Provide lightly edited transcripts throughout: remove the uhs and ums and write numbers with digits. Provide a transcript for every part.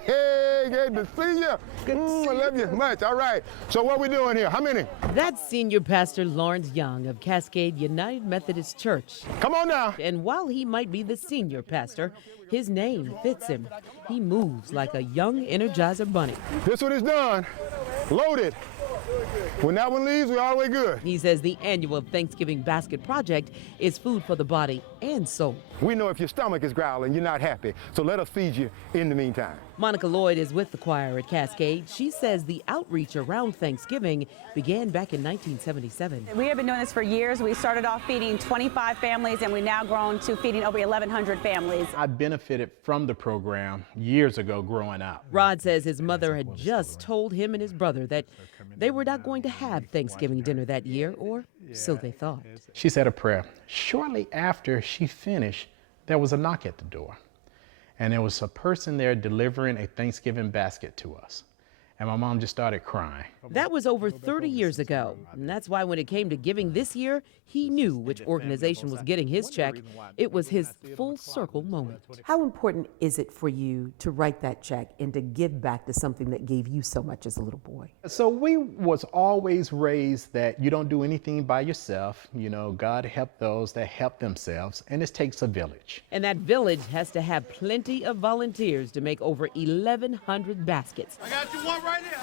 Hey, good to see you. Good to see I love you much. All right. So what we doing here? How many? That's Senior Pastor Lawrence Young of Cascade United Methodist Church. Come on now. And while he might be the senior pastor, his name fits him. He moves like a young Energizer bunny. This one is done. Loaded. When that one leaves, we're all the way good. He says the annual Thanksgiving Basket Project is food for the body and soul. We know if your stomach is growling, you're not happy. So let us feed you in the meantime. Monica Lloyd is with the choir at Cascade. She says the outreach around Thanksgiving began back in 1977. We have been doing this for years. We started off feeding 25 families, and we've now grown to feeding over 1,100 families. I benefited from the program years ago growing up. Rod says his mother had just told him and his brother that they were not going to have Thanksgiving dinner that year, or so they thought. She said a prayer. Shortly after she finished, there was a knock at the door. And there was a person there delivering a Thanksgiving basket to us. And my mom just started crying. That was over 30 years ago. And that's why when it came to giving this year, he knew which organization was getting his check. It was his full circle moment. How important is it for you to write that check and to give back to something that gave you so much as a little boy? So we was always raised that you don't do anything by yourself. You know, God help those that help themselves, and it takes a village. And that village has to have plenty of volunteers to make over 1,100 baskets. I got you one right here.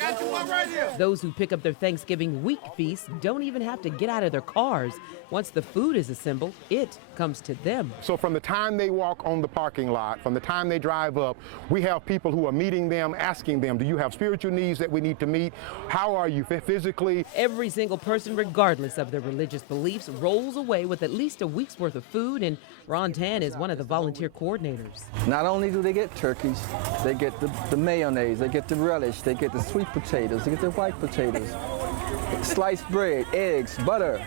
Got you one right here. Those who pick up their Thanksgiving week feast don't even have to get out of their cars. Once the food is assembled, it comes to them. So from the time they walk on the parking lot, from the time they drive up, we have people who are meeting them, asking them, do you have spiritual needs that we need to meet? How are you physically? Every single person, regardless of their religious beliefs, rolls away with at least a week's worth of food, and Ron Tan is one of the volunteer coordinators. Not only do they get turkeys, they get the mayonnaise, they get the relish, they get the sweet potatoes, they get the white potatoes, sliced bread, eggs, butter,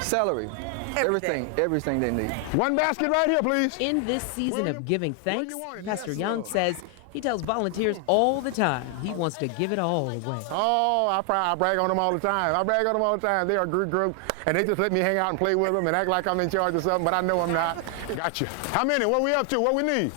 celery, everything they need. One basket right here, please. In this season of giving thanks, Pastor Young says he tells volunteers all the time he wants to give it all away. Oh, I brag on them all the time. They are a good group, and they just let me hang out and play with them and act like I'm in charge of something, but I know I'm not. Gotcha. How many? What we up to? What we need?